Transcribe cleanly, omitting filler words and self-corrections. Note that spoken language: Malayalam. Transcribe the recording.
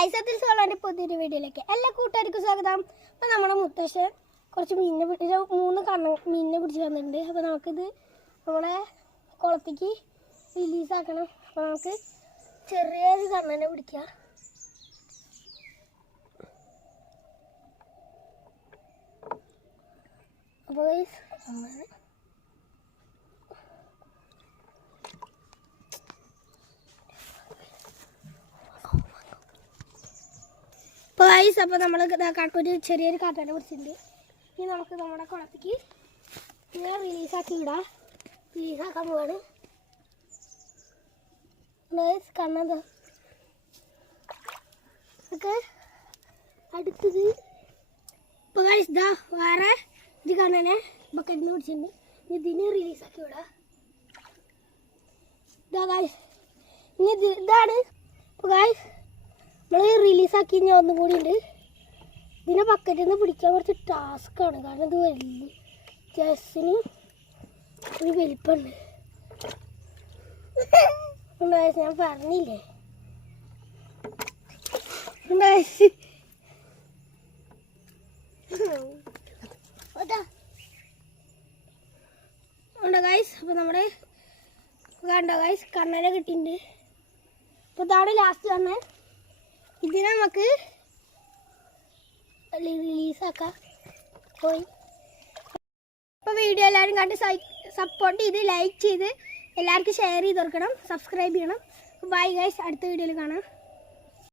ഗൈസത്തിൽ സോളാൻ്റെ പുതിയൊരു വീഡിയോയിലേക്ക് എല്ലാ കൂട്ടുകാർക്കും സ്വാഗതം. അപ്പോൾ നമ്മുടെ മുത്തശ്ശൻ കുറച്ച് മീനിനെ പിടിച്ച് 3 മീനിനെ പിടിച്ച് വന്നിട്ടുണ്ട്. അപ്പോൾ നമുക്കിത് നമ്മളെ കുളത്തേക്ക് റിലീസാക്കണം. അപ്പോൾ നമുക്ക് ചെറിയൊരു കണ്ണനെ പിടിക്കാം. അപ്പോൾ ഗൈസ് അപ്പോൾ നമ്മൾ ഒരു ചെറിയൊരു കാട്ടാനെ പിടിച്ചിട്ടുണ്ട്. ഇനി നമുക്ക് നമ്മുടെ കുളത്തേക്ക് ഇങ്ങനെ റിലീസാക്കി വിടാം. റിലീസാക്കാൻ പോവാണ്. കണ്ണെന്താ ഒക്കെ അടുത്തത്. ഇപ്പോൾ ഗൈസ് ഇതാ വേറെ ഇത് കണ്ണനെ ബക്കറ്റിൽ നിന്ന് പിടിച്ചിട്ടുണ്ട്. ഇതിനെ റിലീസാക്കി വിടാം. ഇതാ ഗൈസ് ഇനി ഇതാണ്. ഇപ്പോൾ ഗൈസ് നമ്മൾ റിലീസാക്കി ഇനി ഒന്നും കൂടി ഉണ്ട്. ഇതിനെ ബക്കറ്റിൽ നിന്ന് പിടിക്കാൻ കുറച്ച് ടാസ്ക്കാണ്. കാരണം ഇത് വലിയ ചെസ്സിന് ഒരു വലിപ്പമുണ്ട്. ഞാൻ പറഞ്ഞില്ലേ ഗൈസ്. അപ്പോൾ നമ്മുടെ കണ്ടോ ഗൈസ് കണ്ണനെ കിട്ടിയിട്ടുണ്ട്. അപ്പോൾ ഇതാണ് ലാസ്റ്റ് കണ്ണൻ. ഇതിനെ നമുക്ക് റിലീസാക്കാം. പോയി അപ്പോൾ വീഡിയോ എല്ലാവരും കണ്ട് സപ്പോർട്ട് ചെയ്ത് ലൈക്ക് ചെയ്ത് എല്ലാവർക്കും ഷെയർ ചെയ്ത് കൊടുക്കണം. സബ്സ്ക്രൈബ് ചെയ്യണം. ബൈ ഗൈസ്, അടുത്ത വീഡിയോയിൽ കാണാം.